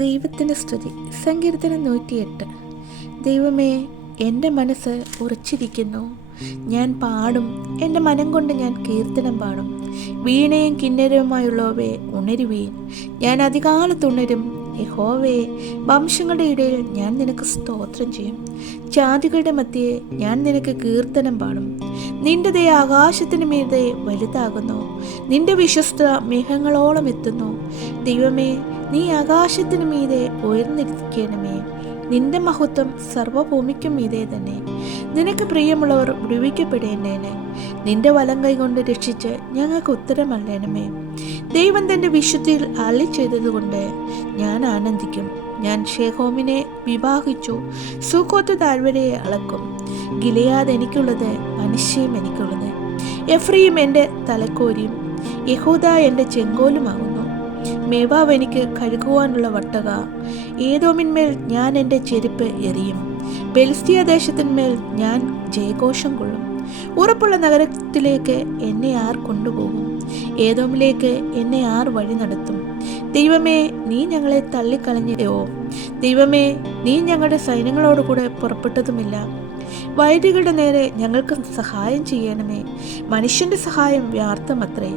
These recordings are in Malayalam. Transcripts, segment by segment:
ദൈവത്തിൻ്റെ സ്തുതി. സങ്കീർത്തനം 108. ദൈവമേ, എൻ്റെ മനസ്സ് ഉറച്ചിരിക്കുന്നു. ഞാൻ പാടും, എൻ്റെ മനം കൊണ്ട് ഞാൻ കീർത്തനം പാടും. വീണയും കിന്നരവുമായുള്ളവയെ ഉണരുവീൻ. ഞാൻ അതികാലത്തുണരും. യഹോവേ, വംശങ്ങളുടെ ഇടയിൽ ഞാൻ നിനക്ക് സ്തോത്രം ചെയ്യും. ജാതികളുടെ മധ്യേ ഞാൻ നിനക്ക് കീർത്തനം പാടും. നിന്റെ ദയ ആകാശത്തിന് മീതെ വലുതാകുന്നു. നിന്റെ വിശ്വസ്ത മേഘങ്ങളോളം എത്തുന്നു. ദൈവമേ, നീ ആകാശത്തിന് മീതെ ഉയർന്നിരിക്കണമേ. നിന്റെ മഹത്വം സർവഭൂമിക്കും മീതെ തന്നെ. നിനക്ക് പ്രിയമുള്ളവർ വിടുവിക്കപ്പെടേണ്ടേനെ. നിന്റെ വലം കൈ കൊണ്ട് രക്ഷിച്ച് ഞങ്ങൾക്ക് ഉത്തരമല്ലണമേ. ദൈവം തൻ്റെ വിശുദ്ധിയിൽ അരുളി ചെയ്തതുകൊണ്ട് ഞാൻ ആനന്ദിക്കും. ഞാൻ ശേഖോമിനെ വിവാഹിച്ചു, സുക്കോത്ത് താഴ്വരയെ അളക്കും. ഗിലെയാദ് എനിക്കുള്ളത്, മനശ്ശെയും എനിക്കുള്ളത്. എഫ്രയീം എൻ്റെ തലക്കോരിയും യഹൂദ എൻ്റെ ചെങ്കോലുമാകുന്നു. മേവാവ് എനിക്ക് കഴുകുവാനുള്ള വട്ടക. ഏദോമിന്മേൽ ഞാൻ എൻ്റെ ചെരുപ്പ് എറിയും. പെലിസ്തീയ ദേശത്തിന്മേൽ ഞാൻ ജയഘോഷം കൊള്ളും. ഉറപ്പുള്ള നഗരത്തിലേക്ക് എന്നെ ആർ കൊണ്ടുപോകും? ഏദോമിലേക്ക് എന്നെ ആർ വഴി നടത്തും? ദൈവമേ, നീ ഞങ്ങളെ തള്ളിക്കളഞ്ഞോ? ദൈവമേ, നീ ഞങ്ങളുടെ സൈന്യങ്ങളോടുകൂടെ പുറപ്പെട്ടതുമില്ല. വൈരികളുടെ നേരെ ഞങ്ങൾക്ക് സഹായം ചെയ്യണമേ. മനുഷ്യന്റെ സഹായം വ്യർത്ഥമത്രേ.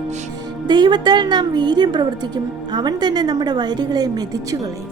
ദൈവത്താൽ നാം വീര്യം പ്രവർത്തിക്കും. അവൻ തന്നെ നമ്മുടെ വൈരികളെ മെതിച്ചു കളയും.